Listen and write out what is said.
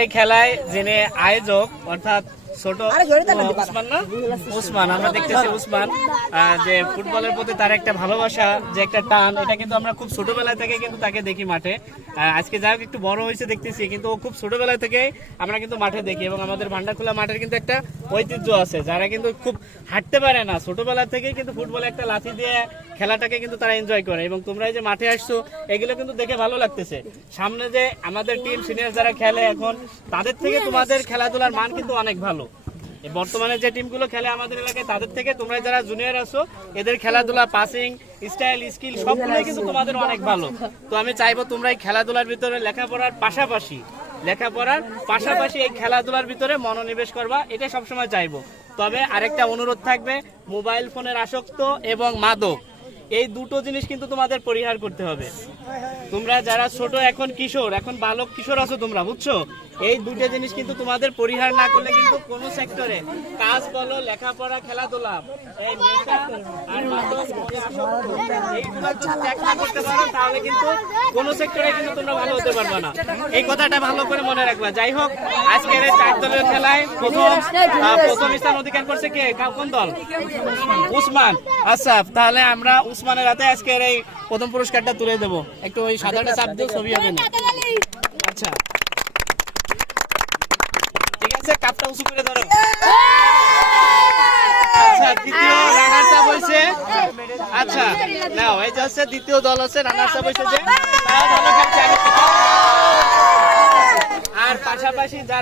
এই খেলায় যিনি আয়োজক অর্থাৎ ছোট উসমান না উসমান আমরা দেখতেছি উসমান যে ফুটবলের প্রতি তার একটা ভালোবাসা যে একটা টান এটা কিন্তু আমরা খুব ছোটবেলা থেকে কিন্তু তাকে দেখি মাঠে। আজকে যাই হোক একটু বড় হয়েছে দেখতেছি কিন্তু ও খুব ছোটবেলা থেকে আমরা কিন্তু মাঠে দেখি এবং আমাদের ভান্ডারখোলা মাঠের কিন্তু একটা ঐতিহ্য আছে যারা কিন্তু খুব হাঁটতে পারে না ছোটবেলা থেকেই কিন্তু ফুটবলে একটা লাথি দিয়ে খেলাটাকে কিন্তু তারা এনজয় করে এবং তোমরা এই যে মাঠে আসছো এগুলো কিন্তু দেখে ভালো লাগতেছে। সামনে যে আমাদের টিম সিনিয়র যারা খেলে এখন তাদের থেকে তোমাদের খেলাধুলার মান কিন্তু অনেক ভালো। বর্তমানে যে টিমগুলো খেলে আমাদের এলাকায় তাদের থেকে তোমরা যারা জুনিয়র আছো এদের খেলাধুলা পাসিং স্টাইল স্কিল সবগুলোই কিন্তু তোমাদের অনেক ভালো। তো আমি চাইবো তোমরা এই খেলাধুলার ভিতরে লেখাপড়ার পাশাপাশি এই খেলাধুলার ভিতরে মনোনিবেশ করবা, এটা সবসময় চাইবো। তবে আরেকটা অনুরোধ থাকবে, মোবাইল ফোনের আসক্ত এবং মাদক এই দুটো জিনিস কিন্তু তোমাদের পরিহার করতে হবে। তোমরা যারা ছোট এখন কিশোর এখন বালক কিশোর আছো তোমরা বুঝছো, এই দুটো জিনিস কিন্তু তোমাদের পরিহার না করলে কিন্তু কোনো সেক্টরে কাজ বলো লেখাপড়া খেলাধুলা এই নেশা আর মাদক এইগুলো যদি ত্যাগ না করতে পারো তাহলে কিন্তু কোনো সেক্টরে কিন্তু তোমরা ভালো হতে পারবে না। এই কথাটা ভালো করে মনে রাখবা। যাই হোক আজকের এই 4 দলীয় খেলায় প্রথম স্থান অধিকার করছে কে, কোন দল? উসমান। আচ্ছা তাহলে আমরা উসমানের হাতে আজকের এই প্রথম পুরস্কারটা তুলে দেবো। একটু ওই সাদাটা চাপ দিও, ছবি হবে না। আচ্ছা ঠিক আছে, কাপটা উঁচু করে ধরো। আচ্ছা দ্বিতীয় রানার্স আপ হয়েছে। আচ্ছা নাও এই যে হচ্ছে দ্বিতীয় দল হচ্ছে রানার্স আপ হয়েছে যে তারা ভালো খেলছে আর পাশাপাশি যারা